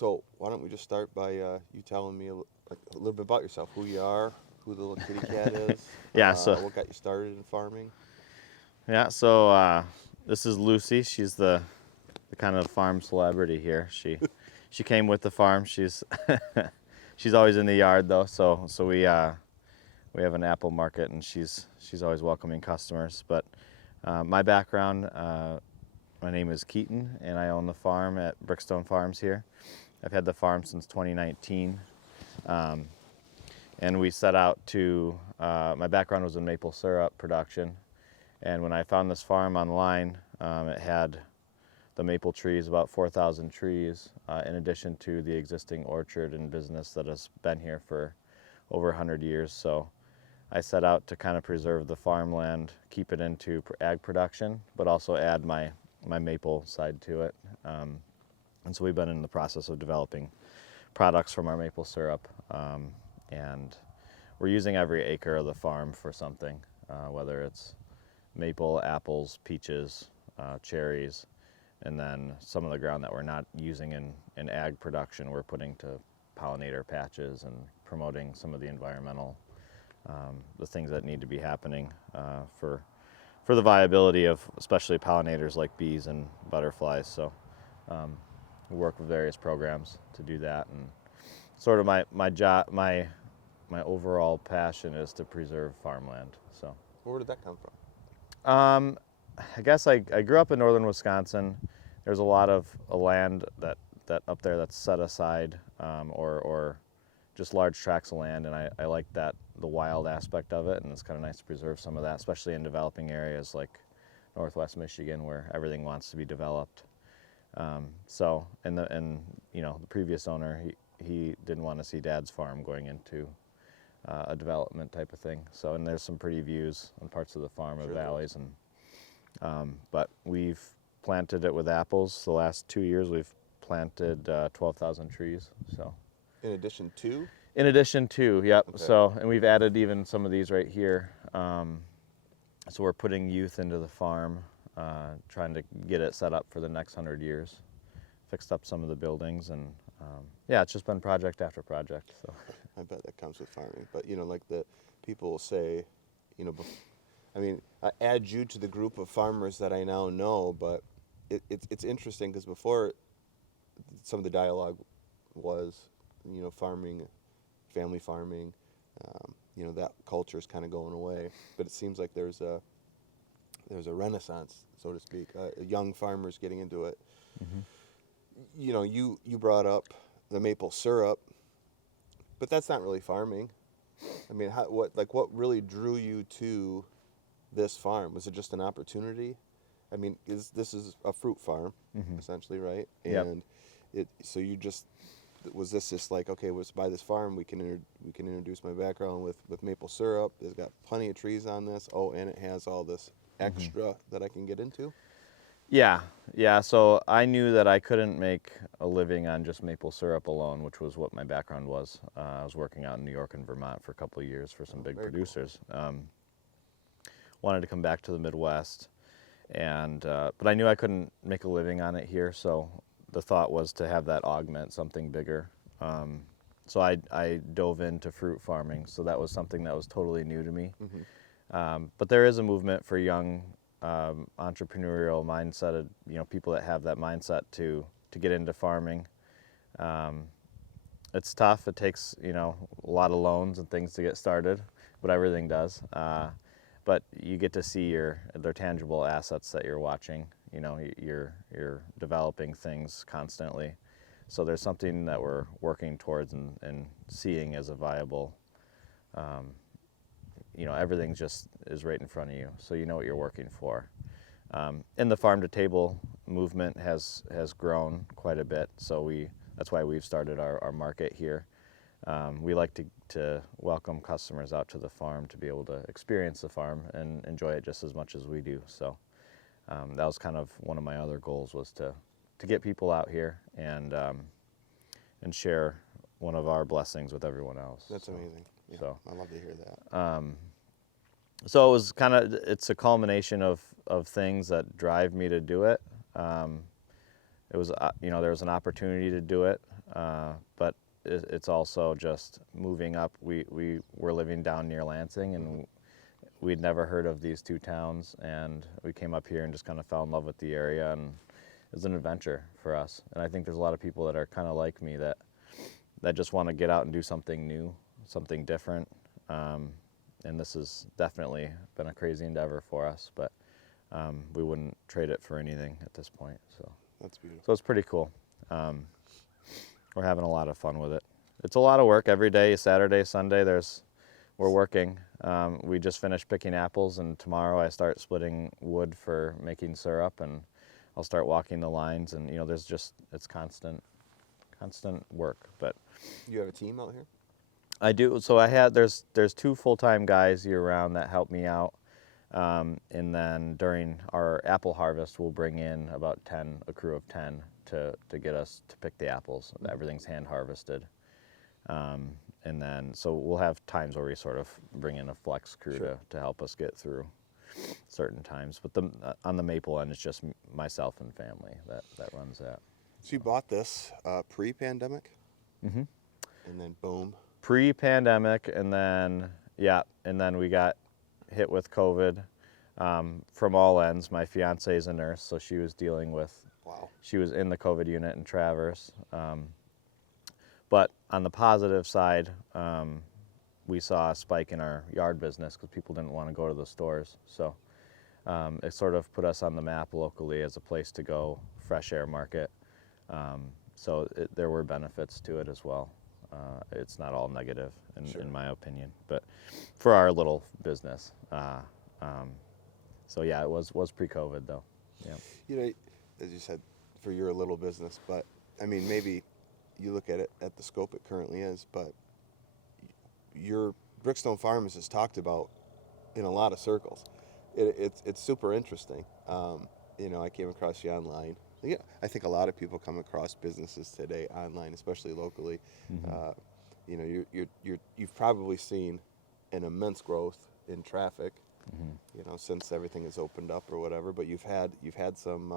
So why don't we just start by you telling me a little bit about yourself, who you are, who the little kitty cat is, Yeah, so what got you started in farming? yeah, so this is Lucy. She's the kind of farm celebrity here. She came with the farm. She's she's always in the yard though. So we have an apple market, and she's always welcoming customers. But my background, my name is Keaton, and I own the farm at Brixstone Farms here. I've had the farm since 2019. And we set out to, my background was in maple syrup production. And when I found this farm online, it had the maple trees, about 4,000 trees, in addition to the existing orchard and business that has been here for over 100 years. So I set out to kind of preserve the farmland, keep it into ag production, but also add my maple side to it. And so we've been in the process of developing products from our maple syrup. And we're using every acre of the farm for something, whether it's maple, apples, peaches, cherries, and then some of the ground that we're not using in ag production, we're putting to pollinator patches and promoting some of the environmental, the things that need to be happening for the viability of especially pollinators like bees and butterflies. So we work with various programs to do that, and sort of my overall passion is to preserve farmland. So Where did that come from? I guess I grew up in northern Wisconsin. There's a lot of land that up there that's set aside, or just large tracts of land, and I like that, the wild aspect of it, and it's kind of nice to preserve some of that, especially in developing areas like Northwest Michigan where everything wants to be developed. So and you know, the previous owner, he didn't want to see Dad's farm going into a development type of thing. So, and there's some pretty views on parts of the farm of valleys, and but we've planted it with apples. The last 2 years we've planted 12,000 trees. So In addition to? in addition to, yep. Okay. So, and we've added even some of these right here. So we're putting youth into the farm, trying to get it set up for the next 100 years. Fixed up some of the buildings, and yeah, it's just been project after project. So I bet that comes with farming. But, you know, like the people will say, you know, I mean, I add you to the group of farmers that I now know, but it's interesting because before some of the dialogue was, you know, farming, family farming, you know, that culture is kind of going away. But it seems like there's a renaissance, so to speak, young farmers getting into it. mm-hmm. You know, you brought up the maple syrup, but that's not really farming. I mean, what really drew you to this farm? Was it just an opportunity? I mean, this is a fruit farm, Mm-hmm. essentially, right? Yep. And so you just, was this just like, okay, let's buy this farm. We can introduce my background with maple syrup. It's got plenty of trees on this. Oh, and it has all this extra that I can get into. Yeah. So I knew that I couldn't make a living on just maple syrup alone, which was what my background was. I was working out in New York and Vermont for a couple of years for some big very cool. producers. Wanted to come back to the Midwest, and but I knew I couldn't make a living on it here. So the thought was to have that augment something bigger. So I dove into fruit farming. So that was something that was totally new to me. Mm-hmm. But there is a movement for young entrepreneurial mindset, you know, people that have that mindset to get into farming. It's tough. It takes, you know, a lot of loans and things to get started, but everything does. But you get to see their tangible assets that you're watching. You know, you're developing things constantly. So there's something that we're working towards and seeing as a viable. You know, everything just is right in front of you, so you know what you're working for. And the farm to table movement has grown quite a bit, so that's why we've started our market here. We like to welcome customers out to the farm to be able to experience the farm and enjoy it just as much as we do. So that was kind of one of my other goals, was to get people out here and share one of our blessings with everyone else. That's amazing. Yeah, So I love to hear that. So it was it's a culmination of things that drive me to do it. It was, you know, there was an opportunity to do it. but it's also just moving up. We were living down near Lansing, and we'd never heard of these two towns, and we came up here and just kind of fell in love with the area, and it was an adventure for us. And I think there's a lot of people that are kind of like me that just want to get out and do something new, something different. And this has definitely been a crazy endeavor for us, but we wouldn't trade it for anything at this point. So That's beautiful. so it's pretty cool. We're having a lot of fun with it. It's a lot of work every day, Saturday, Sunday. We're working. We just finished picking apples, and tomorrow I start splitting wood for making syrup, and I'll start walking the lines. And it's constant work. But You have a team out here? I do. So there's 2 full-time guys year-round that help me out, and then during our apple harvest, we'll bring in about a crew of 10 to get us to pick the apples. Everything's hand harvested, and then so we'll have times where we sort of bring in a flex crew to help us get through certain times. But on the maple end, it's just myself and family that runs that. So you bought this pre-pandemic? Mm-hmm. And then boom. Pre-pandemic, and then we got hit with COVID from all ends. My fiance is a nurse, so she was dealing with. Wow. She was in the COVID unit in Traverse. But on the positive side, we saw a spike in our yard business because people didn't want to go to the stores. So it sort of put us on the map locally as a place to go, fresh air market. So there were benefits to it as well. It's not all negative, in my opinion, but for our little business. So yeah, it was pre-COVID though. Yeah. You know, as you said, for your little business, but I mean, maybe you look at it at the scope it currently is, but your Brixstone Farm is talked about in a lot of circles. It's super interesting. I came across you online. Yeah, I think a lot of people come across businesses today online, especially locally. Mm-hmm. You've probably seen an immense growth in traffic, Mm-hmm. since everything has opened up or whatever. But you've had some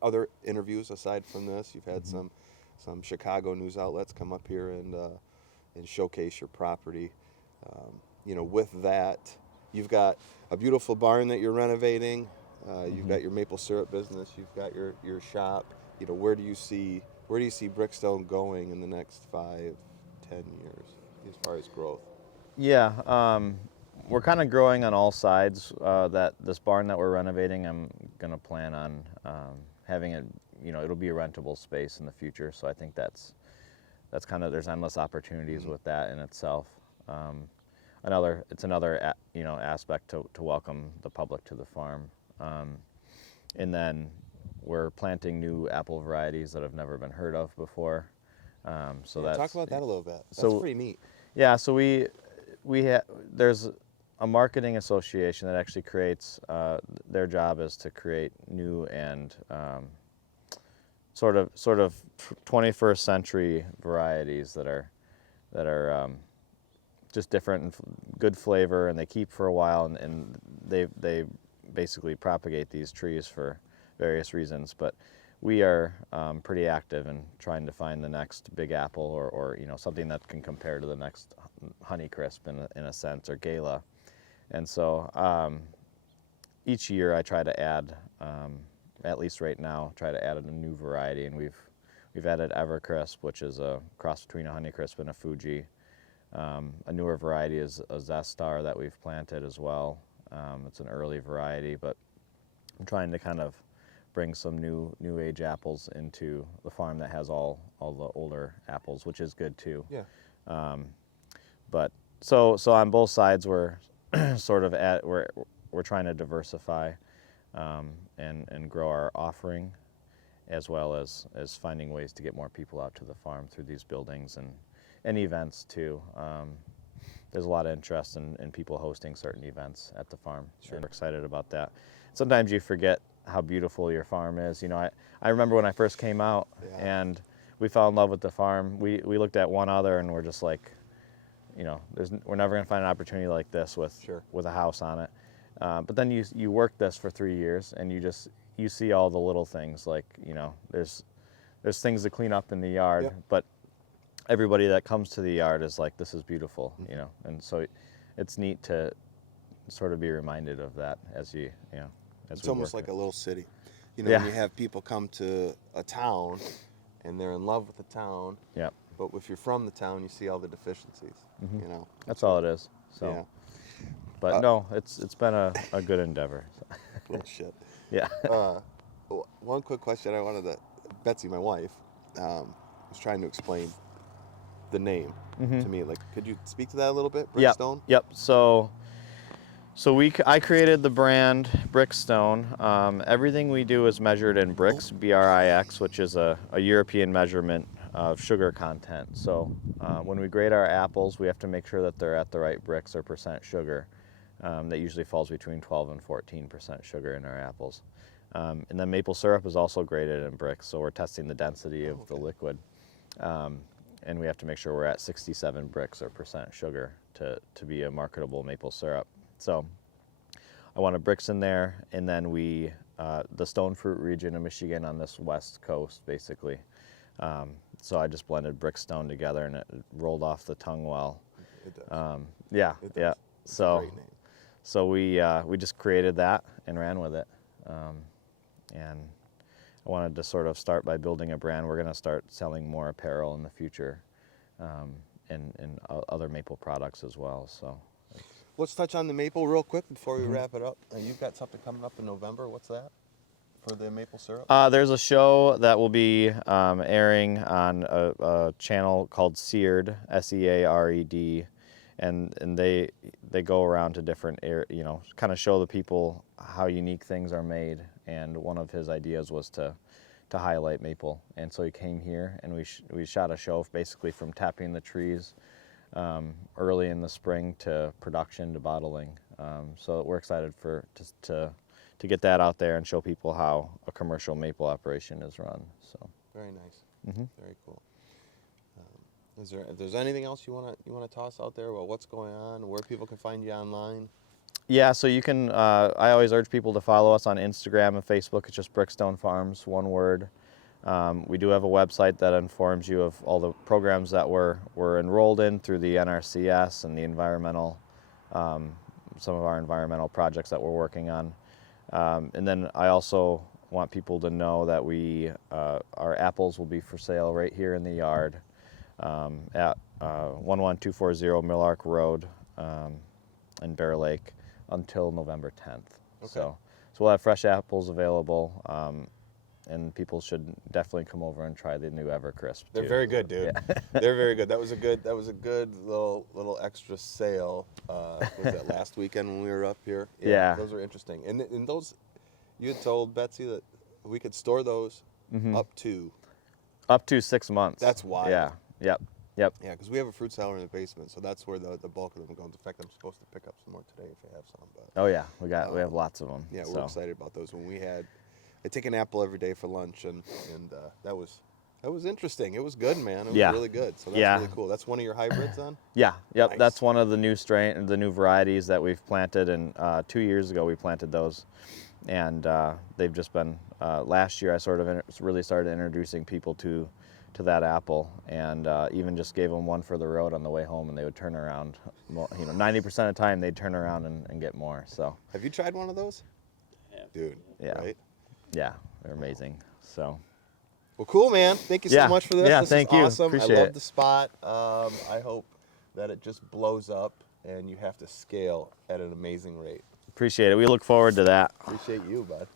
other interviews aside from this. You've had Mm-hmm. some Chicago news outlets come up here and showcase your property. With that, you've got a beautiful barn that you're renovating. You've got your maple syrup business. You've got your shop. Where do you see Brixstone going in the next 5-10 years as far as growth? Yeah, we're kind of growing on all sides. That this barn that we're renovating, I'm gonna plan on having it. It'll be a rentable space in the future. So I think that's kind of, there's endless opportunities with that in itself. It's another aspect to welcome the public to the farm. And then we're planting new apple varieties that have never been heard of before. Talk about that a little bit. That's So- pretty neat. Yeah, so there's a marketing association that actually creates. Their job is to create new and sort of 21st century varieties that are just different and good flavor, and they keep for a while, and they basically propagate these trees for various reasons. But we are pretty active in trying to find the next big apple, or something that can compare to the next Honeycrisp in a sense, or Gala. And so each year I try to add, at least right now, try to add a new variety, and we've added Evercrisp, which is a cross between a Honeycrisp and a Fuji. A newer variety is a Zestar that we've planted as well. It's an early variety, but I'm trying to kind of bring some new age apples into the farm that has all the older apples, which is good too. Yeah. But so on both sides we're sort of we're trying to diversify and grow our offering, as well as finding ways to get more people out to the farm through these buildings and events too. There's a lot of interest in people hosting certain events at the farm. Sure. And we're excited about that. Sometimes you forget how beautiful your farm is. I remember when I first came out, Yeah. and we fell in love with the farm. We looked at one other, and we're just like, we're never going to find an opportunity like this with a house on it. But then you work this for 3 years, and you see all the little things, like there's there's things to clean up in the yard, Yep. but everybody that comes to the yard is like, this is beautiful, you know, and so it's neat to sort of be reminded of that as you know, as It's we almost work like it. a little city. You know, Yeah. when you have people come to a town and they're in love with the town, Yep, but if you're from the town, you see all the deficiencies, you know. that's all it is. So, Yeah. but no, it's been a good endeavor. So. Bullshit. Yeah. One quick question I wanted to, Betsy, my wife, was trying to explain the name to me. Like, could you speak to that a little bit? Yep. Brixstone? Yep. So I created the brand Brixstone. Everything we do is measured in bricks, BRIX, which is a European measurement of sugar content. So when we grade our apples, we have to make sure that they're at the right bricks or percent sugar. That usually falls between 12 and 14% sugar in our apples. And then maple syrup is also graded in bricks, so we're testing the density of the liquid. And we have to make sure we're at 67 bricks or percent sugar to be a marketable maple syrup. So I wanted bricks in there, and then the stone fruit region of Michigan on this west coast, basically. So I just blended Brixstone together, and it rolled off the tongue well. It does. Yeah, It does. yeah. It's a So, great name. so we just created that and ran with it, and I wanted to sort of start by building a brand. We're going to start selling more apparel in the future, and other maple products as well. So. Let's touch on the maple real quick before we wrap it up. You've got something coming up in November. What's that for the maple syrup? There's a show that will be airing on a channel called Seared, SEARED, and they go around to different kind of show the people how unique things are made. And one of his ideas was to highlight maple, and so he came here and we shot a show basically from tapping the trees early in the spring to production to bottling. So we're excited to get that out there and show people how a commercial maple operation is run. So Very nice. Very cool. If there's anything else you wanna toss out there about what's going on, where people can find you online? yeah, so you can. I always urge people to follow us on Instagram and Facebook. It's just Brixstone Farms, one word. We do have a website that informs you of all the programs that we're enrolled in through the NRCS and the environmental, some of our environmental projects that we're working on. And then I also want people to know that our apples will be for sale right here in the yard at 11240 Millark Road in Bear Lake until November 10th. Okay. So we'll have fresh apples available. And people should definitely come over and try the new Evercrisp. They're too. very good, dude. Yeah. They're very good. That was a good little extra sale. Was that last weekend when we were up here? Yeah. Those are interesting. And those, you had told Betsy that we could store those Up to 6 months. That's wild. Yeah. Yep. Yeah, because we have a fruit cellar in the basement, so that's where the bulk of them go. In fact, I'm supposed to pick up some more today if I have some. But Oh yeah, we have lots of them. yeah, we're so. excited about those. I take an apple every day for lunch, and that was interesting. It was good, man. It was Yeah. really good. So that's Yeah. really cool. That's one of your hybrids, then? Yeah. Yep. Nice. That's one of the new varieties that we've planted, and 2 years ago we planted those, and they've just been. Last year I sort of really started introducing people to that apple, and even just gave them one for the road on the way home, and they would turn around. 90% of the time they'd turn around and get more. So Have you tried one of those? Dude, Yeah. right? yeah, they're amazing. So Well, cool, man. Thank you so Yeah. much for this. Yeah, This thank is you. awesome. Appreciate I love it. the spot. I hope that it just blows up and you have to scale at an amazing rate. appreciate it. We look forward to that. Appreciate you, bud.